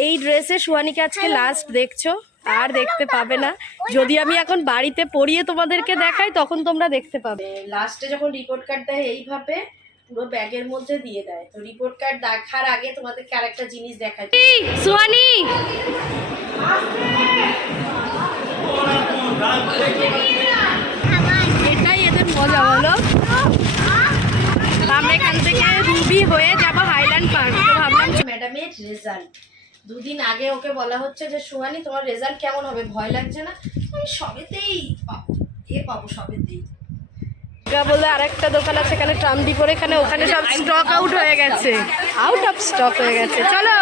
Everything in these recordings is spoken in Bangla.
এই ড্রেসে সুয়ানিকে আজকে লাস্ট দেখছ আর দেখতে পাবে না। যদি আমি এখন বাড়িতে পরিয়ে তোমাদেরকে দেখাই তখন তোমরা দেখতে পাবে। লাস্টে যখন রিপোর্ট কার্ড দেয় এইভাবে পুরো ব্যাগের মধ্যে দিয়ে দেয়। তো রিপোর্ট কার্ড দেখার আগে তোমাদেরকে আরেকটা জিনিস দেখাই। সুয়ানি এটাই এদের মজা হলো আমরা এখান থেকে রুবি হয়ে যাব হাইল্যান্ড পার্ক তো ভাবলাম ম্যাডামের রেজাল্ট দুদিন আগে ওকে বলা হচ্ছে যে সুহানি তোমার রেজাল্ট কেমন হবে? ভয় লাগছে না? আমি সবেতেই পাবো এ পাবো সবেতেই। বলে আরেকটা দোকান আছে এখানে ট্রামডি করে এখানে ওখানে সব স্টক আউট হয়ে গেছে। আউট অফ স্টক হয়ে গেছে। চলো।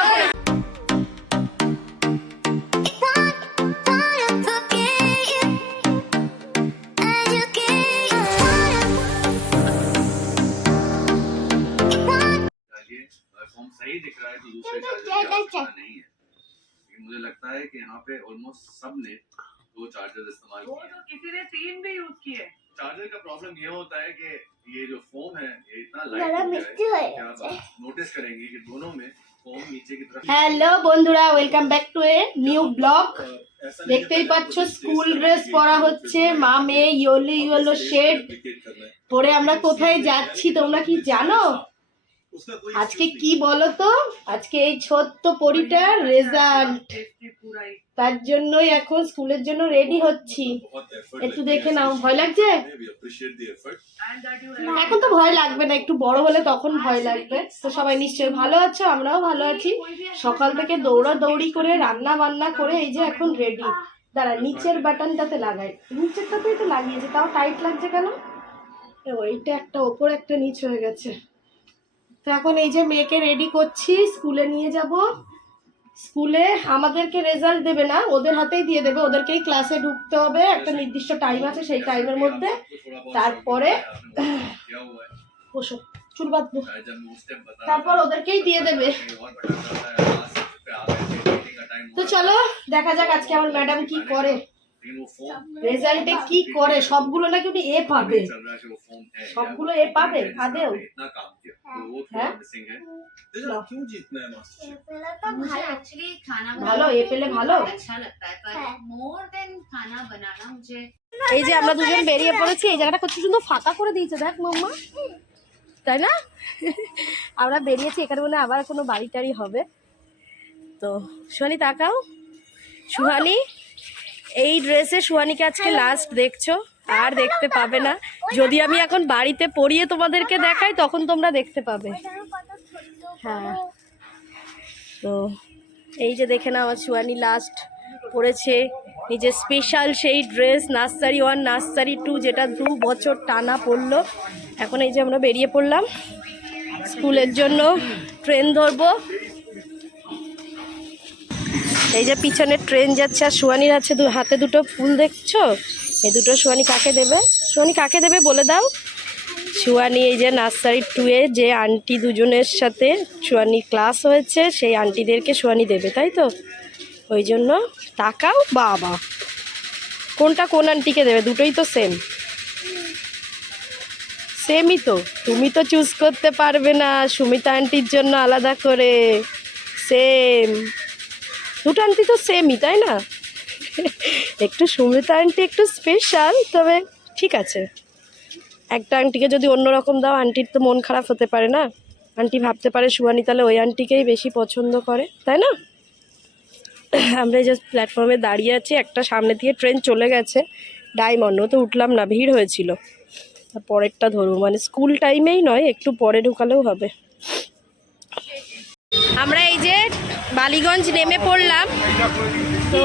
है कि यहाँ पे ऑलमोस्ट सब ने दो चार्जर इस्तेमाल वो किए तो किसी ने तीन भी यूज किए चार्जर का प्रॉब्लम ये होता है कि ये जो फोम है ये इतना ज़्यादा लाइट हो मिट्टी गया हो है कि आप नोटिस करेंगे कि दोनों में फोम नीचे की तरफ হ্যালো বন্ধুরা welcome back to a new blog ऐसा नहीं দেখতেই लगता है পাচ্ছ कि कुछ স্কুল चीज़ ড্রেস करने পরা के लिए হচ্ছে कुछ মা মেয়ে ইয়েলো ইয়েলো শেড duplicate करना है। পরে আমরা কোথায় যাচ্ছি তোমরা কি জানো उसका कोई আজকে কি বলো তো আজকে এই ছোট্ট পরিটার রেজাল্ট তার জন্যই এখন স্কুলের জন্য রেডি হচ্ছি। একটু দেখে নাও। ভয় লাগছে? এখন তো ভয় লাগবে না। একটু বড় হলে তখন ভয় লাগবে। তো সবাই নিশ্চয়ই ভালো আছো? আমরাও ভালো আছি। সকাল থেকে দৌড়া দৌড়ি করে রান্না বান্না করে এই যে এখন রেডি দাঁড়া নিচের বাটনটাতে লাগাই। নিচেরটাতেই তো লাগিয়েছে। তাও টাইট লাগছে কেন? ওইটা একটা ওপর একটা নিচ হয়ে গেছে। তো এখন এই যে মেয়েকে রেডি করছি স্কুলে নিয়ে যাব। স্কুলে আমাদেরকে রেজাল্ট দেবে না, ওদের হাতেই দিয়ে দেবে, ওদেরকেই ক্লাসে ঢুকতে হবে, একটা নির্দিষ্ট টাইম আছে সেই টাইমের মধ্যে। তারপরে চুল বাঁধবো। তারপর ওদেরকেই দিয়ে দেবে। তো চলো, দেখা যাক আজকে আমার ম্যাডাম কি করে। রেজাল্টে কি করে? সবগুলো নাকি উনি এ পাবে। সবগুলো এ পাবে? আদেও হ্যাঁ। ভালো এ পেলে ভালো। এই যে আমরা দুজন বেরিয়ে পড়েছি, এই জায়গাটা কত সুন্দর ফাঁকা করে দিয়েছে, দেখ মাম্মা। তাই না? আমরা বেরিয়েছি, এখানে মনে আবার কোনো বাড়ি টাড়ি হবে। তো, সোহানি তাকাও। সুহানি এই ড্রেসে সুহানিকে আজকে লাস্ট দেখছ আর দেখতে পাবে না। যদি আমি এখন বাড়িতে পরিয়ে তোমাদেরকে দেখাই তখন তোমরা দেখতে পাবে। হ্যাঁ। তো এই যে দেখে না আমার সুয়ানি লাস্ট পড়েছে নিজের স্পেশাল সেই dress nursery one nursery two যেটা দু বছর টানা পড়ল। এখন এই যে আমরা বেরিয়ে পড়লাম। স্কুলের জন্য ট্রেন ধরবো। এই যে পিছনে ট্রেন যাচ্ছে, আর সুয়ানির আছে হাতে দুটো ফুল দেখছ? এই দুটো সুয়ানি কাকে দেবে? সুয়ানি কাকে দেবে বলে দাও। সুয়ানি এই যে নার্সারি টুয়ে যে আন্টি দুজনের সাথে সুয়ানি ক্লাস হয়েছে, সেই আন্টিদেরকে সুয়ানি দেবে, তাই তো? ওই জন্য টাকাও বাবা। কোনটা কোন আন্টিকে দেবে? দুটোই তো সেম সেমই তো। তুমি তো চুজ করতে পারবে না সুমিতা আন্টির জন্য আলাদা করে। সেম দুটো আন্টি তো সেমই তাই না? একটু সুমিতা আন্টি একটু স্পেশাল তবে ঠিক আছে। একটা আন্টিকে যদি অন্যরকম দাও আন্টির তো মন খারাপ হতে পারে না। আন্টি ভাবতে পারে সুয়ানি তাহলে ওই আন্টিকেই বেশি পছন্দ করে, তাই না? আমরা এই যে প্ল্যাটফর্মে দাঁড়িয়ে আছি, একটা সামনে দিয়ে ট্রেন চলে গেছে ডায়মন্ড তো উঠলাম না, ভিড় হয়েছিল। পরেরটা ধরবো মানে স্কুল টাইমেই নয়, একটু পরে ঢুকালেও হবে। আমরা এই যে বালিগঞ্জ নেমে পড়লাম, তো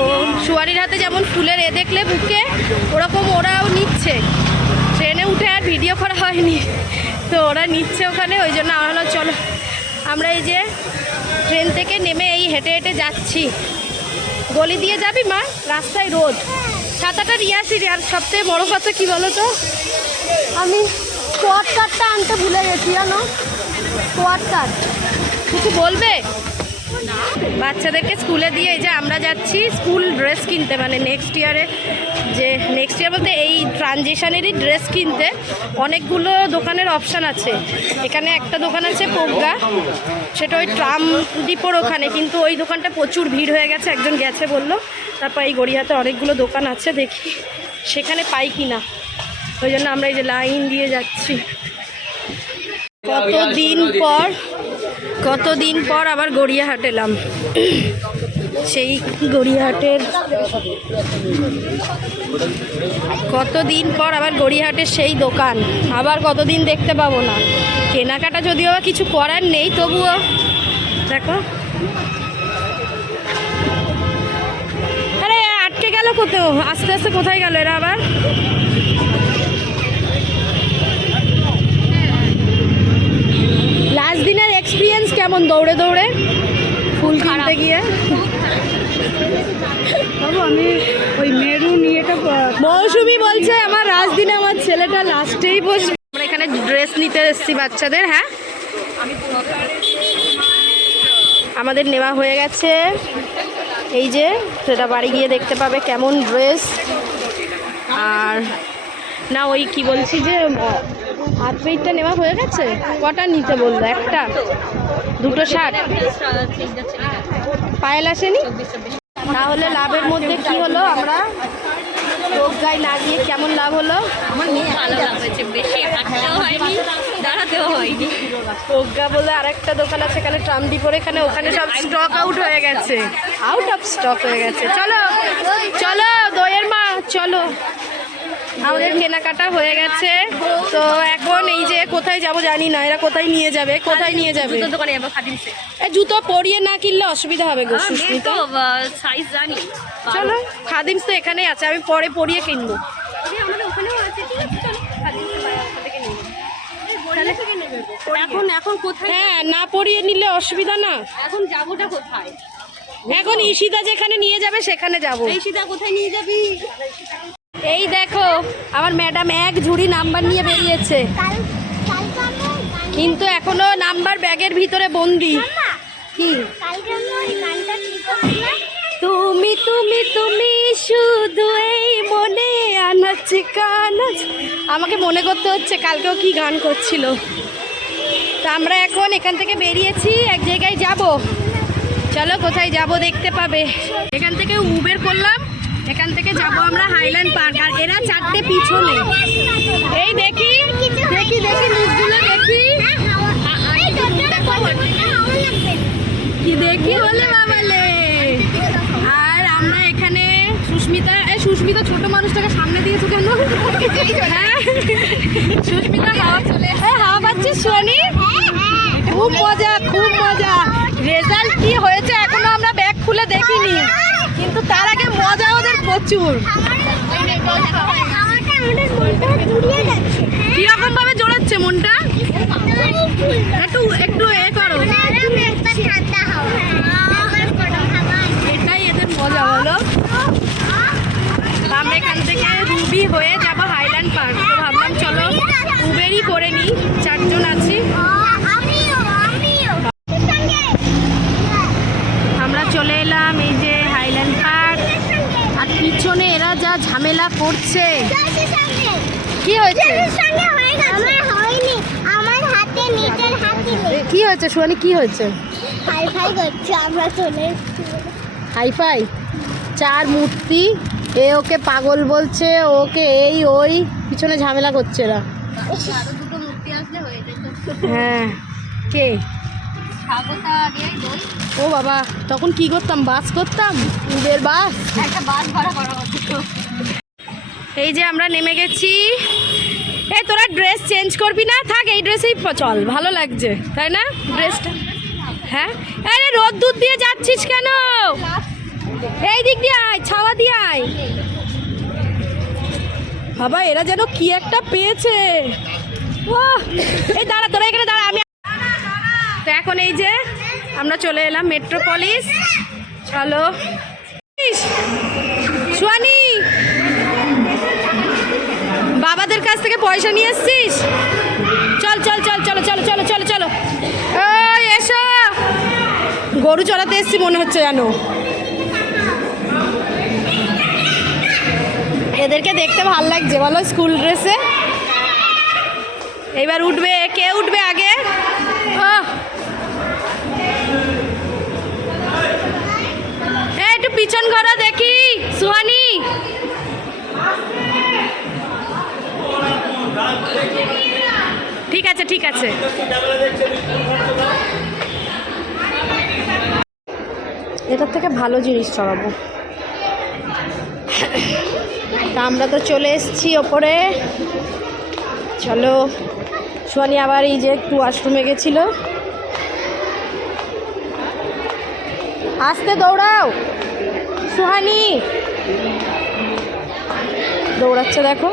সুয়ারির হাতে যেমন ফুলের এ দেখলে বুকে, ওরকম ওরাও নিচ্ছে। ট্রেনে উঠে আর ভিডিও করা হয়নি, তো ওরা নিচ্ছে ওখানে, ওই জন্য আমার হলো চলো, আমরা এই যে ট্রেন থেকে নেমে এই হেঁটে হেঁটে যাচ্ছি। গলি দিয়ে যাবি মা? রাস্তায় রোদ। ছাতাটা নিয়ে আসি। আর সবথেকে বড় কথা কি বলো তো আমি স্কোয়াড কার্ডটা আনতে ভুলে গেছি, জানো? স্কোয়াড কার্ড কিছু বলবে? বাচ্চাদেরকে স্কুলে দিয়ে যে আমরা যাচ্ছি, স্কুল ড্রেস কিনতে মানে নেক্সট ইয়ারে যে নেক্সট ইয়ার বলতে এই ট্রানজিশনেরই ড্রেস কিনতে অনেকগুলো দোকানের অপশান আছে। এখানে একটা দোকান আছে পোগা সেটা ওই ট্রাম ডিপোর ওখানে, কিন্তু ওই দোকানটা প্রচুর ভিড় হয়ে গেছে, একজন গেছে বলল। তারপর এই গড়িয়াতে অনেকগুলো দোকান আছে, দেখি সেখানে পাই কি না ওই জন্য আমরা এই যে লাইন দিয়ে যাচ্ছি। কতদিন পর কতদিন পর আবার গড়িয়াহাট এলাম। সেই গড়িয়াহাটের কতদিন পর আবার গড়িয়াহাটের সেই দোকান। আবার কতদিন দেখতে পাবো না। কেনাকাটা যদিও কিছু করার নেই, তবুও দেখো। আরে, আটকে গেল কোথাও? আস্তে আস্তে কোথায় গেল এরা আবার? লাস্ট দিনের এক্সপিরিয়েন্স কেমন দৌড়ে দৌড়ে? ফুল কিনতে গিয়ে? আমি ওই মেরুন ইয়েটা মৌসুমি বলছে আমার লাস্ট দিনে আমার ছেলেটা লাস্টেই বসবে। আমরা এখানে ড্রেস নিতে এসেছি বাচ্চাদের হ্যাঁ? আমাদের নেওয়া হয়ে গেছে। এই যে সেটা বাড়ি গিয়ে দেখতে পাবে কেমন ড্রেস আর না ওই কি বলছি যে হাত পেইটটা নেওয়া হয়ে গেছে? কটা নিতে বলল? একটা? দুটো শার্ট পায়েল আসেনি? তাহলে লাভের মধ্যে কি হলো আমরা? প্রজ্ঞায় না গিয়ে কেমন লাভ হলো? ভালো লাগছে বেশি হয়নি দাঁড়াতেও হয়নি। প্রজ্ঞা বলে আরেকটা দোকান আছে এখানে ট্রাম ডিপোর এখানে ওখানে সব স্টক আউট হয়ে গেছে। আউট অফ স্টক হয়ে গেছে। চলো দইয়ের মা চলো আমাদের কেনাকাটা হয়ে গেছে। তো এখন এই যে কোথায় যাব জানি না এরা কোথায় নিয়ে যাবে কোথায় নিয়ে যাবে? জুতো দোকানে যাব খাদিমসে জুতো পরিয়ে না কিনলে অসুবিধা হবে গো সুস্মিতা। সাইজ জানি। চলো খাদিমস তো এখানেই আছে আমি পরে পরিয়ে কিনবো। এখন এখন কোথায় হ্যাঁ না পরিয়ে নিলে অসুবিধা না। এখন যাবোটা কোথায়? এখন ঈশিতা যেখানে নিয়ে যাবে সেখানে যাব। কোথায় নিয়ে যাবি? এই দেখো, আমার ম্যাডাম এক ঝুড়ি নাম্বার নিয়ে বেরিয়েছে। কিন্তু এখনও নাম্বার ব্যাগের ভিতরে বন্দি। কি? তুমি তুমি তুমি শুধু এই মনে আনাচ্ছে কানাচ। আমাকে মনে করতে হচ্ছে কালকেও কি গান করছিল। তা আমরা এখন এখান থেকে বেরিয়েছি, এক জায়গায় যাব। চলো, কোথায় যাব দেখতে পাবে। এখান থেকে উবের করলাম। এখান থেকে যাব আমরা হাইল্যান্ড পার্ক আর এরা চারটে পিছনে। এই দেখি দেখি দেখি মুখগুলো দেখি। দেখি বলে বাবালে? আর আমরা এখানে সুস্মিতা, এই সুস্মিতা ছোট মানুষটাকে সামনে দিয়েছ কেন? হ্যাঁ। সুস্মিতা হাওয়া চলে হাওয়া পাচ্ছিস, সোনি? খুব মজা খুব মজা। রেজাল্ট কি হয়েছে এখনও আমরা ব্যাগ খুলে দেখিনি। কিন্তু তার আগে মজা ওদের প্রচুর। কীরকম ভাবে জোড়াচ্ছে মনটা? একটু একটু এ করো। এটাই এদের মজা হলো আমরা এখান থেকে রুবি হয়ে যাব হাইল্যান্ড পার্ক। ভাবলাম, চলো উবেরই করে নিই। চারজন আছি। আমরা চলে এলাম এই যে হাইল্যান্ড পার্ক আর পিছনে এরা যা ঝামেলা করছে। কি হয়েছে? আমার হাতে নিজের হাতে নেই। কি হয়েছে সোয়ানি কি হয়েছে? হাইফাই চার মূর্তি। এ ওকে পাগল বলছে ওকে এই ওই। পিছনে ঝামেলা করছে এরা। আরও দুটো মূর্তি আসলে হয়ে হ্যাঁ। কে? ও বাবা তখন কি করতাম? বাস করতাম? Uber bus? একটা বাস ভাড়া করা এই যে আমরা নেমে গেছি। এই তোরা ড্রেস চেঞ্জ করবি না? থাক এই ড্রেসেই চল ভালো লাগছে তাই না? ড্রেসটা হ্যাঁ? আরে রোদ দুধ দিয়ে যাচ্ছিস কেন? এই দিক দিয়ে আয় ছাওয়া দিয়ে আয়। বাবা এরা যেন কি একটা পেয়েছে। এই দাঁড়া তোরা এখানে দাঁড়া আমি তো এখন এই যে আমরা চলে এলাম মেট্রোপলিস চলো। সুয়ানি, বাবাদের কাছ থেকে পয়সা নিয়ে এসছিস? চল চল চল, চলো চলো চলো চলো চলো। ওই এসো। গরু চড়াতে এসছি মনে হচ্ছে যেন। এদেরকে দেখতে ভালো লাগছে, বলো, স্কুল ড্রেসে? এইবার উঠবে। কে উঠবে আগে? আহ। এই, একটু পিছন ঘোরা দেখি, সুহানি। ঠিক আছে ঠিক আছে। এটার থেকে ভালো জিনিস চড়াবো। তা আমরা তো চলে এসেছি ওপরে। চলো সোয়ানি আবার এই যে একটু ওয়াশরুমে গেছিল। আসতে দৌড়াও। সুহানি। দৌড়াচ্ছে, দেখো।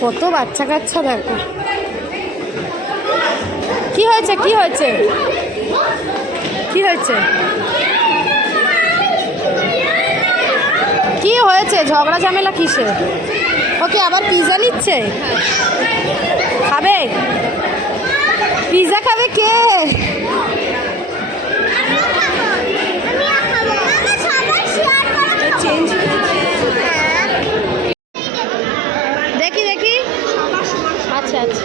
কত বাচ্চা কাচ্চা, দেখো। কি হয়েছে কি হয়েছে? কি হয়েছে? কি হয়েছে? ঝগড়া ঝামেলা কিসে ওকে আবার পিজা নিচ্ছে? খাবে? পিজা খাবে কে চেঞ্জ দেখি দেখি আচ্ছা আচ্ছা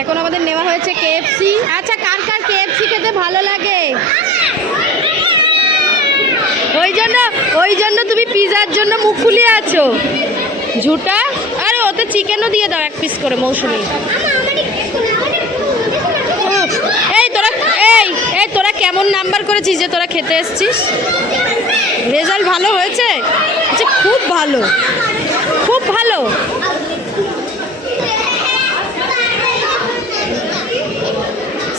এখন আমাদের নেওয়া হয়েছে কেএফসি আচ্ছা কার কার কেএফসি খেতে ভালো লাগে ওই জন্য ওই জন্য তুমি পিজার জন্য মুখ ফুলিয়ে আছো ঝুটা আরে ওতে চিকেনও দিয়ে দাও এক পিস করে মৌসুমি। এই তোরা এই এই তোরা কেমন নাম্বার করেছিস যে তোরা খেতে এসছিস? রেজাল্ট ভালো হয়েছে? আচ্ছা খুব ভালো। খুব ভালো।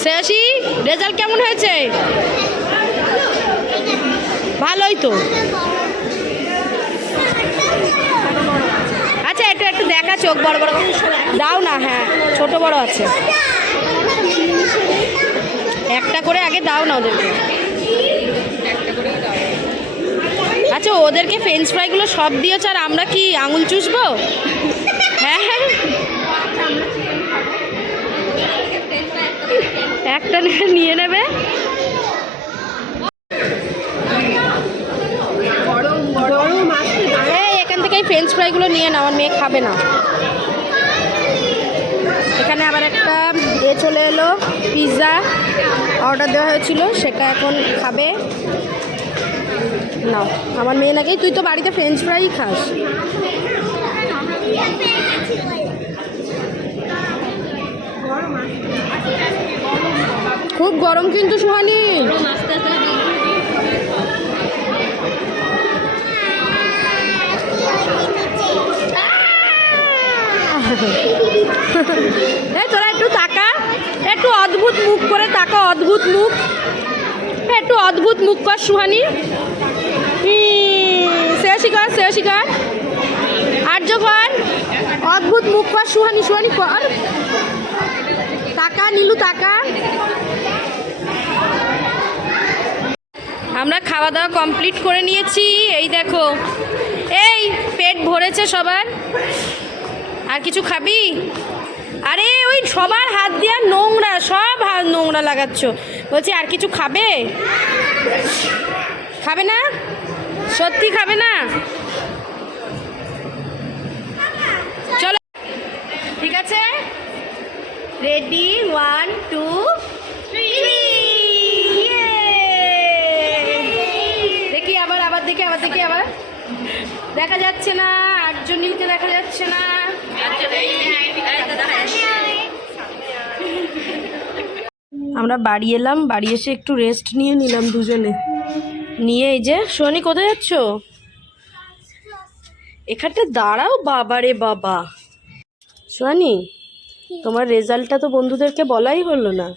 শ্রেয়াসী রেজাল্ট কেমন হয়েছে? ভালোই তো আচ্ছা একটু চোখ বড় বড় দাও না হ্যাঁ ছোট বড় আছে। একটা করে আগে দাও না ওদেরকে। আচ্ছা ওদেরকে ফ্রেঞ্চ ফ্রাইগুলো সব দিয়েছ আর আমরা কি আঙুল চুষবো? হ্যাঁ হ্যাঁ। একটা নিয়ে নেবে এই এখান এই নিয়ে নাও আমার মেয়ে খাবে না। এখানে আবার একটা এ চলে এলো, পিৎজা অর্ডার দেওয়া হয়েছিল, সেটা এখন খাবে। নাও আমার মেয়ে নাকি, তুই তো বাড়িতে ফ্রেঞ্চ ফ্রাই খাস। খুব গরম কিন্তু সুহানি। এই তোরা একটু তাকা। একটু অদ্ভুত মুখ করে তাকা, অদ্ভুত মুখ। একটু অদ্ভুত মুখ কর, সুহানি। শেষি কর শেষি কর আর্য কর অদ্ভুত মুখ কর, সুহানি সুহানি কর। তাকা, নীলু, তাকা। আমরা খাওয়া দাওয়া কমপ্লিট করে নিয়েছি। এই দেখো। এই, পেট ভরেছে সবার। আর কিছু খাবি? আরে ওই সবার হাত দিয়ে নোংরা, সব হাত নোংরা লাগাচ্ছ। বলছি, আর কিছু খাবে? খাবে না? সত্যি খাবে না? চলো। ঠিক আছে? রেডি ওয়ান টু দেখি আবার আবার দেখি আবার দেখি আবার দেখা যাচ্ছে না আটজন নীলকে দেখা যাচ্ছে না আমরা বাড়ি এলাম, বাড়ি এসে একটু রেস্ট নিয়ে নিলাম দুজনে। নিয়ে এই যে, সোনি, কোথায় যাচ্ছ? এখানটা দাঁড়াও বাবা রে বাবা। সোনি, তোমার রেজাল্টটা তো বন্ধুদেরকে বলাই হলো না।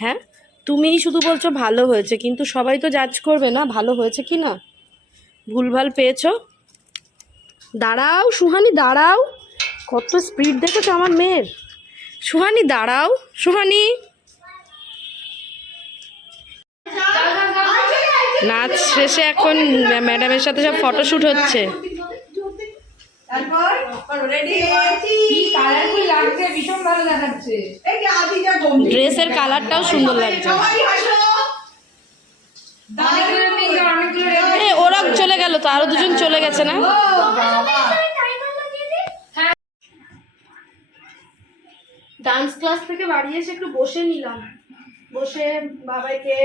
হ্যাঁ? তুমিই শুধু বলছো ভালো হয়েছে, কিন্তু সবাই তো জাজ করবে না, ভালো হয়েছে কি না? ভুলভাল পেয়েছ? দাঁড়াও, সুহানি, দাঁড়াও। কত স্পিড দেখেছ আমার মেয়ের। সুহানি, দাঁড়াও, সুহানি। নাচ শেষে এখন ম্যাডামের সাথে সব ফটোশ্যুট হচ্ছে। ড্রেসের কালারটাও সুন্দর লাগছে। ওরা চলে গেল তো আরও দুজন চলে গেছে না? ডান্স ক্লাস থেকে বাড়ি এসে একটু বসে নিলাম। বসে বাবাইকে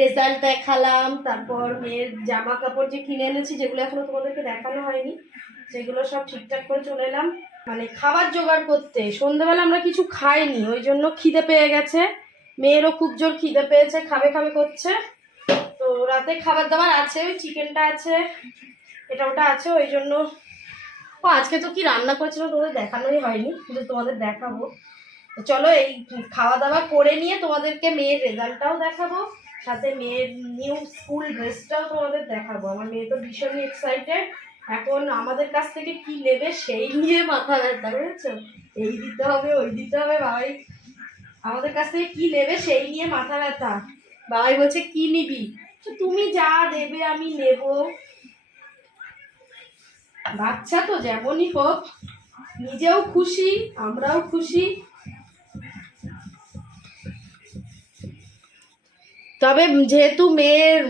রেজাল্ট দেখালাম, তারপর মেয়ের জামা কাপড় যে কিনে এনেছি, যেগুলো এখনও তোমাদেরকে দেখানো হয়নি, সেগুলো সব ঠিকঠাক করে চলে এলাম। মানে খাবার জোগাড় করতে, সন্ধ্যেবেলা আমরা কিছু খাইনি, ওই জন্য খিদে পেয়ে গেছে। মেয়েরও খুব জোর খিদে পেয়েছে, খাবে খাবে করছে। তো রাতে খাবার দাবার আছে, ওই চিকেনটা আছে, এটা ওটা আছে, ওই জন্য। ও, আজকে তো কি রান্না করেছিলাম তোমাদের দেখানোই হয়নি, কিন্তু তোমাদের দেখাবো। চলো এই খাওয়া দাওয়া করে নিয়ে তোমাদেরকে মেয়ের রেজাল্টটাও দেখাবো। সাথে মেয়ের নিউ স্কুল ড্রেসটাও তোমাদের দেখাবো। আমার মেয়ে তো ভীষণই এক্সাইটেড এখন আমাদের কাছ থেকে কি নেবে সেই নিয়ে মাথা ব্যথা, বুঝেছ? এই দিতে হবে, ওই দিতে হবে, বাবাই। আমাদের কাছ থেকে কি নেবে সেই নিয়ে মাথা ব্যথা। বাবাই বলছে, কি নিবি? তুমি যা দেবে আমি নেব। বাচ্চা তো যেমনই হোক, নিজেও খুশি, আমরাও খুশি। তবে যেহেতু মেয়ের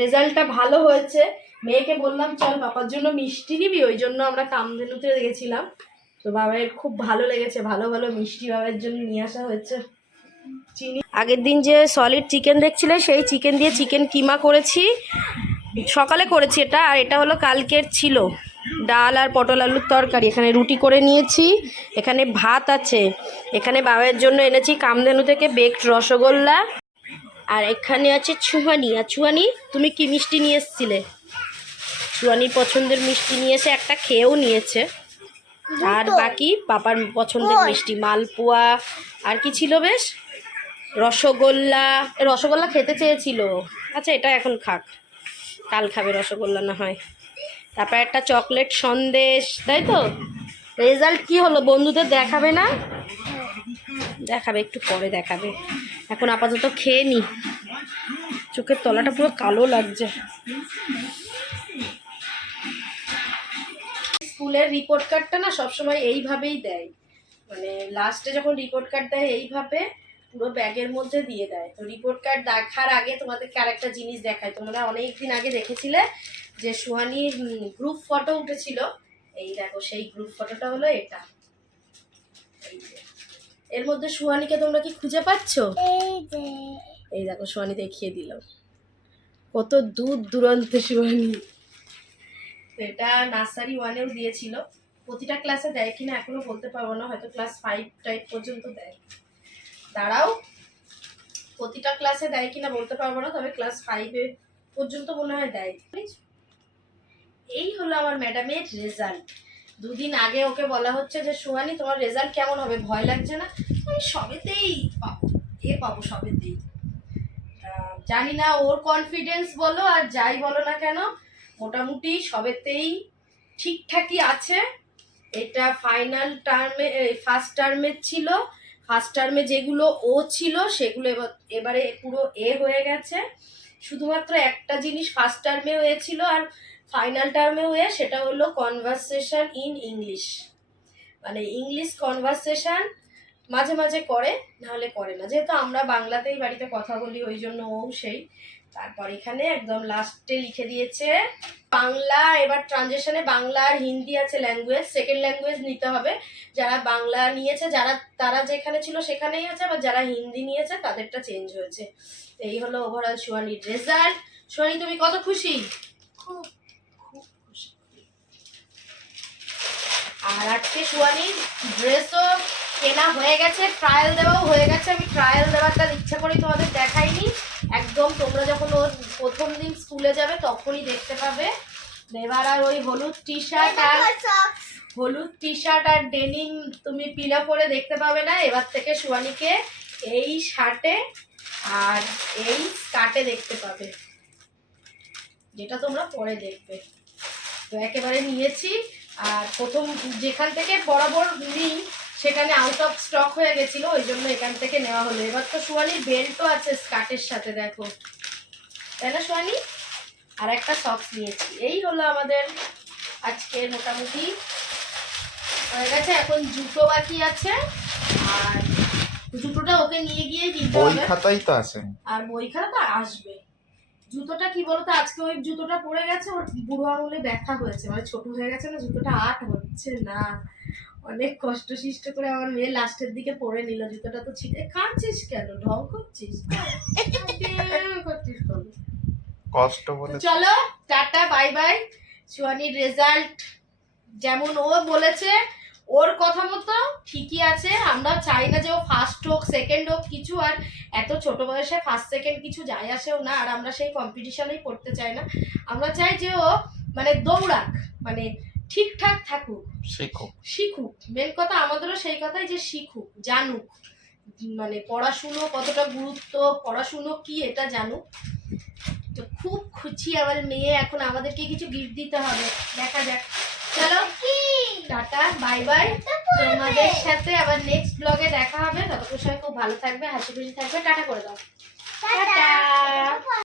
রেজাল্টটা ভালো হয়েছে, মেয়েকে বললাম, চল বাবার জন্য মিষ্টি নিবি। ওই জন্য আমরা কামধেনুতে গেছিলাম। তো বাবার খুব ভালো লেগেছে, ভালো ভালো মিষ্টি বাবার জন্য নিয়ে আসা হয়েছে। চিনি আগের দিন যে সলিড চিকেন দেখছিলে, সেই চিকেন দিয়ে চিকেন কিমা করেছি। সকালে করেছি এটা, আর এটা হলো কালকের ছিল। ডাল আর পটল আলুর তরকারি, এখানে রুটি করে নিয়েছি। এখানে ভাত আছে। এখানে বাবার জন্য এনেছি কামধেনু থেকে বেকড রসগোল্লা। আর এখানে আছে ছুহানি আর ছুহানি তুমি কি মিষ্টি নিয়ে এসেছিলে? ছুহানির পছন্দের মিষ্টি নিয়ে এসে একটা খেয়েও নিয়েছে। আর বাকি পাপার পছন্দের মিষ্টি মালপোয়া আর কি ছিল বেশ? রসগোল্লা। রসগোল্লা খেতে চেয়েছিল। আচ্ছা এটা এখন খাক। কাল খাবে রসগোল্লা না হয়। তারপর একটা চকলেট সন্দেশ তাই তো? রেজাল্ট কি হলো? বন্ধুদের দেখাবে না? দেখাবে একটু পরে দেখাবে। এখন আপাতত খেয়ে নি। চোখের তলাটা পুরো কালো লাগছে। স্কুলের রিপোর্ট কার্ডটা না সবসময় এইভাবেই দেয়। মানে লাস্টে যখন রিপোর্ট কার্ড দেয় এইভাবে পুরো ব্যাগের মধ্যে দিয়ে দেয়। তো রিপোর্ট কার্ড দেখার আগে তোমাদেরকে আরেকটা জিনিস দেখায় তোমরা অনেক দিন আগে দেখেছিলে যে সুহানির গ্রুপ ফটো উঠেছিল। এই দেখো, সেই গ্রুপ ফটোটা হলো এটা। এই যে। এর মধ্যে সুহানিকে তোমরা কি খুঁজে পাচ্ছো? এই দেখো সোয়ানি দেখিয়ে দিল। কত দূর দূরান্তে সোয়ানি তো এটা নার্সারি ওয়ানেও দিয়েছিল। প্রতিটা ক্লাসে দেয় কিনা এখনও বলতে পারব না হয়তো ক্লাস ফাইভ টাইপ পর্যন্ত দেয়। দাঁড়াও প্রতিটা ক্লাসে দেয় কিনা বলতে পারব না তবে ক্লাস ফাইভে পর্যন্ত মনে হয় দেয়। বুঝেছ? এই হলো আমার ম্যাডামের রেজাল্ট দুদিন আগে ওকে বলা হচ্ছে যে, সুহানি, তোমার রেজাল্ট কেমন হবে? ভয় লাগছে না? আমি সবেতেই পাবো এ পাবো সবেতেই। জানি না, ওর কনফিডেন্স বলো আর যাই বলো না কেন, মোটামুটি সবেতেই ঠিকঠাকই আছে। এটা ফাইনাল টার্মে ফার্স্ট টার্মের ছিল। ফার্স্ট টার্মে যেগুলো ও ছিল, সেগুলো এবারে পুরো এ হয়ে গেছে। শুধুমাত্র একটা জিনিস ফার্স্ট টার্মে হয়েছিল আর ফাইনাল টার্মে হয়ে সেটা হলো কনভারসেশন ইন ইংলিশ মানে ইংলিশ কনভারসেশন মাঝে মাঝে করে, নাহলে করে না। যেহেতু আমরা বাংলাতেই বাড়িতে কথা বলি, ওই জন্য ও সেই। তারপর এখানে একদম লাস্টে লিখে দিয়েছে, বাংলা, এবার ট্রানজেকশনে বাংলা আর হিন্দি আছে ল্যাঙ্গুয়েজ সেকেন্ড ল্যাঙ্গুয়েজ নিতে হবে। যারা বাংলা নিয়েছে, যারা, তারা যেখানে ছিল সেখানেই আছে, আবার যারা হিন্দি নিয়েছে, তাদেরটা চেঞ্জ হয়েছে। এই হলো ওভারঅল সোয়ানির রেজাল্ট সোয়ানি তুমি কত খুশি? খুব আর আজকে সোয়ানির ড্রেসও কেনা হয়ে গেছে ট্রায়াল দেওয়াও হয়ে গেছে আমি ট্রায়াল দেওয়াটা ইচ্ছা করেই তোমাদের দেখাইনি। একদম তোমরা যখন ওর প্রথম দিন স্কুলে যাবে তখনই দেখতে পাবে। এবার আর ওই হলুদ টি শার্ট আর হলুদ টি শার্ট আর ডেনিম তুমি পিলা করে দেখতে পাবে না। এবার থেকে সুয়ানিকে এই শার্টে আর এই স্কার্টে দেখতে পাবে। যেটা তোমরা পরে দেখবে। তো একেবারে নিয়েছি। আর প্রথম যেখান থেকে বরাবর নিই সেখানে আউট অফ স্টক হয়ে গেছিল ওই জন্য এখান থেকে নেওয়া হলো। এবার তো সুয়ানির বেল্টও আছে স্কার্টের সাথে দেখো। তাই না সুয়ানি? আর একটা সক্স নিয়েছি। এই হলো আমাদের আজকের মোটামুটি। হয়ে গেছে এখন জুতো বাকি আছে। আর জুতোটা ওকে নিয়ে গিয়ে বই হবে। খাতাই তো আছে। আর বই খাতা তো আসবে। জুতোটা কি বলতো? আজকে ওই জুতোটা পরে গেছে ওর বুড়ো আঙুলে ব্যথা হয়েছে। মানে ছোট হয়ে গেছে না জুতোটা আট হচ্ছে না। অনেক কষ্ট সৃষ্ট করে আমার মেয়ে লাস্টের দিকে পরে নিল জুতোটা তো ছিটে কাঁদছিস কেন? ঢং করছিস? করছিস কষ্ট বলে চলো টাটা বাই বাই। সুয়ানির রেজাল্ট যেমন ও বলেছে ওর কথা মতো ঠিকই আছে আমরা চাই না যে ও ফার্স্ট হোক সেকেন্ড হোক কিছু আর এত ছোট বয়সে ফার্স্ট সেকেন্ড কিছু যায় আসেও না আর আমরা সেই কম্পিটিশনেই পড়তে চাই না। আমরা চাই যে ও মানে দৌড়াক মানে ঠিকঠাক থাকুক। শিখুক। শিখুক। মেন কথা আমাদেরও সেই কথাই যে শিখুক জানুক। মানে পড়াশুনো কতটা গুরুত্ব পড়াশুনো কি এটা জানুক। তো খুব খুশি আমার মেয়ে এখন আমাদেরকে কিছু গিফট দিতে হবে। দেখা যাক। চলো। টাটা বাই বাই তোমাদের সাথে আবার নেক্সট ব্লগে দেখা হবে। ততক্ষণ সবাই খুব ভালো থাকবে হাসি খুশি থাকবে। টাটা করে দাও। টাটা।